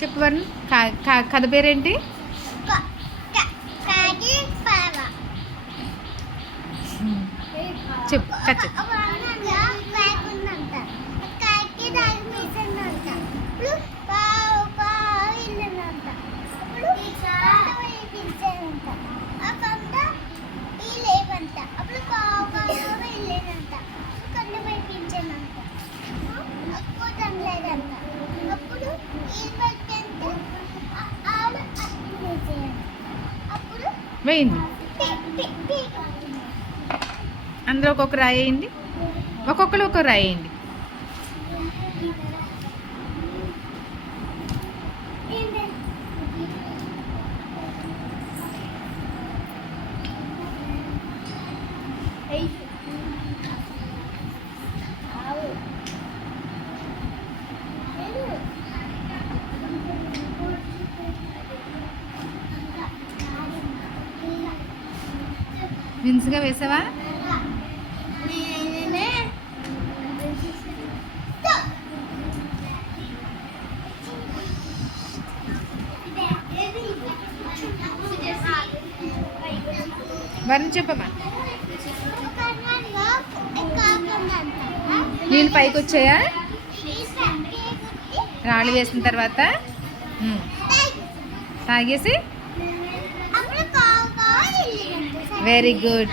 చెప్పు వరుణ్ కథ పేరేంటి. చెప్పు చెప్పు వేయండి అందరూ ఒక్కొక్క రాయి వేయండి ఒక్కొక్కరు ఒక్కొక్క రాయి వేయండి విన్స్గా వేసావా? వరుణ్ చెప్పమ్మా. నేను పైకి వచ్చాయా? రాళ్ళు వేసిన తర్వాత? తాగేసి? very good.